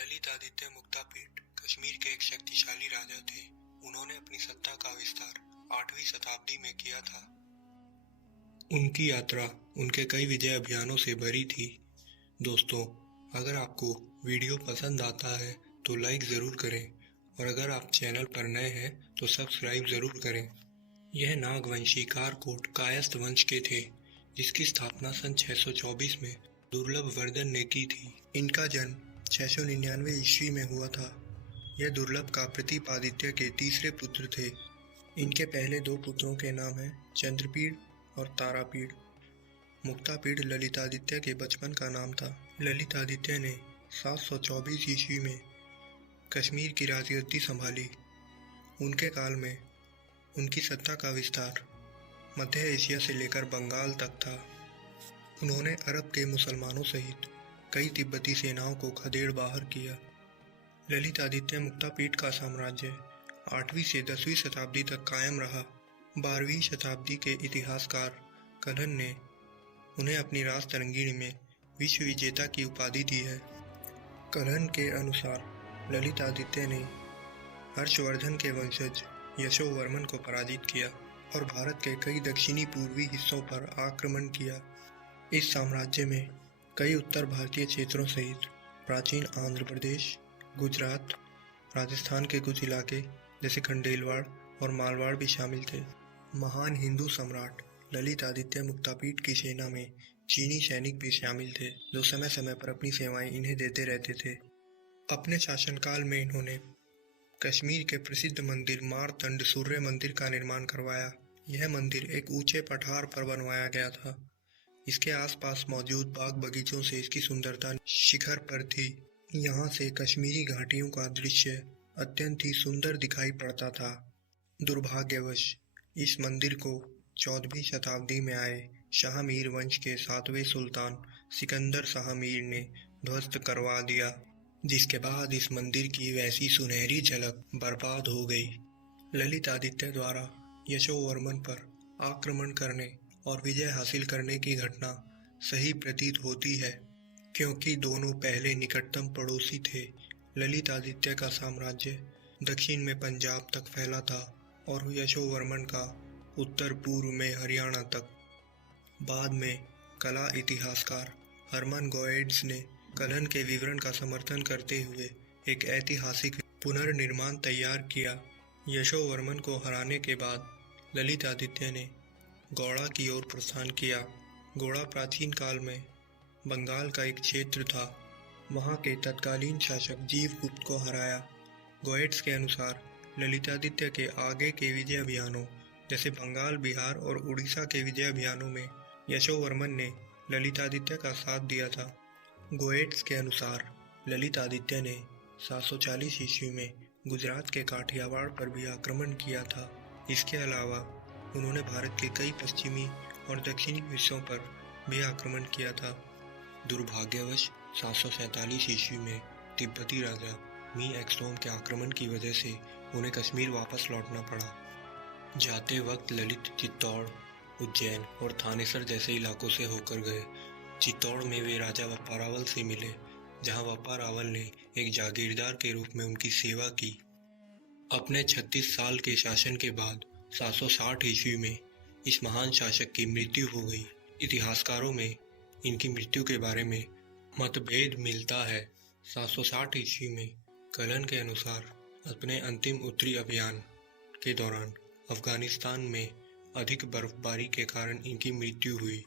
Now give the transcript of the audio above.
ललितादित्य मुक्तापीड कश्मीर के एक शक्तिशाली राजा थे। उन्होंने अपनी सत्ता का विस्तार 8वीं शताब्दी में किया था। उनकी यात्रा उनके कई विजय अभियानों से भरी थी। दोस्तों, अगर आपको वीडियो पसंद आता है तो लाइक ज़रूर करें और अगर आप चैनल पर नए हैं तो सब्सक्राइब ज़रूर करें। यह नागवंशी कारकोट कायस्थ वंश के थे, जिसकी स्थापना सन 624 में दुर्लभ वर्धन ने की थी। इनका जन्म 699 ईस्वी में हुआ था। यह दुर्लभ का प्रतिपादित्य के तीसरे पुत्र थे। इनके पहले दो पुत्रों के नाम हैं चंद्रपीड और तारापीड। मुक्तापीड ललितादित्य के बचपन का नाम था। ललितादित्य ने 724 ईस्वी में कश्मीर की राजगद्दी संभाली। उनके काल में उनकी सत्ता का विस्तार मध्य एशिया से लेकर बंगाल तक था। उन्होंने अरब के मुसलमानों सहित कई तिब्बती सेनाओं को खदेड़ बाहर किया। ललितादित्य मुक्तापीड का साम्राज्य 8वीं से 10वीं शताब्दी तक कायम रहा। 12वीं शताब्दी के इतिहासकार कल्हण ने उन्हें अपनी राज तरंगिणी में विश्व विजेता की उपाधि दी है। कल्हण के अनुसार ललितादित्य ने हर्षवर्धन के वंशज यशोवर्मन को पराजित किया और भारत के कई दक्षिणी पूर्वी हिस्सों पर आक्रमण किया। इस साम्राज्य में कई उत्तर भारतीय क्षेत्रों सहित प्राचीन आंध्र प्रदेश, गुजरात, राजस्थान के कुछ इलाके जैसे खंडेलवाड़ और मारवाड़ भी शामिल थे। महान हिंदू सम्राट ललितादित्य मुक्तापीड की सेना में चीनी सैनिक भी शामिल थे, जो समय समय पर अपनी सेवाएं इन्हें देते रहते थे। अपने शासनकाल में इन्होंने कश्मीर के प्रसिद्ध मंदिर मारतंड सूर्य मंदिर का निर्माण करवाया। यह मंदिर एक ऊंचे पठार पर बनवाया गया था। इसके आसपास मौजूद बाग बगीचों से इसकी सुंदरता शिखर पर थी। यहाँ से कश्मीरी घाटियों का दृश्य अत्यंत ही सुंदर दिखाई पड़ता था। दुर्भाग्यवश इस मंदिर को 14वीं शताब्दी में आए शाह मीर वंश के 7वें सुल्तान सिकंदर शाह मीर ने ध्वस्त करवा दिया, जिसके बाद इस मंदिर की वैसी सुनहरी झलक बर्बाद हो गई। ललितादित्य द्वारा यशोवर्मन पर आक्रमण करने और विजय हासिल करने की घटना सही प्रतीत होती है, क्योंकि दोनों पहले निकटतम पड़ोसी थे। ललितादित्य का साम्राज्य दक्षिण में पंजाब तक फैला था और यशोवर्मन का उत्तर पूर्व में हरियाणा तक। बाद में कला इतिहासकार हरमन गोएड्स ने कल्हण के विवरण का समर्थन करते हुए एक ऐतिहासिक पुनर्निर्माण तैयार किया। यशोवर्मन को हराने के बाद ललितादित्य ने गौड़ा की ओर प्रस्थान किया। गौड़ा प्राचीन काल में बंगाल का एक क्षेत्र था। वहाँ के तत्कालीन शासक जीवगुप्त को हराया। गोएट्स के अनुसार ललितादित्य के आगे के विजय अभियानों जैसे बंगाल, बिहार और उड़ीसा के विजय अभियानों में यशोवर्मन ने ललितादित्य का साथ दिया था। गोएट्स के अनुसार ललितादित्य ने 740 ईस्वी में गुजरात के काठियावाड़ पर भी आक्रमण किया था। इसके अलावा उन्होंने भारत के कई पश्चिमी और दक्षिणी हिस्सों पर भी आक्रमण किया था। दुर्भाग्यवश 747 ईस्वी में तिब्बती राजा मी एक्सोम के आक्रमण की वजह से उन्हें कश्मीर वापस लौटना पड़ा। जाते वक्त ललित चित्तौड़, उज्जैन और थानेसर जैसे इलाकों से होकर गए। चित्तौड़ में वे राजा वप्पारावल से मिले, जहां वप्पारावल ने एक जागीरदार के रूप में उनकी सेवा की। अपने 36 साल के शासन के बाद 760 ईस्वी में इस महान शासक की मृत्यु हो गई। इतिहासकारों में इनकी मृत्यु के बारे में मतभेद मिलता है। 760 ईस्वी में कल्हण के अनुसार अपने अंतिम उत्तरी अभियान के दौरान अफगानिस्तान में अधिक बर्फबारी के कारण इनकी मृत्यु हुई।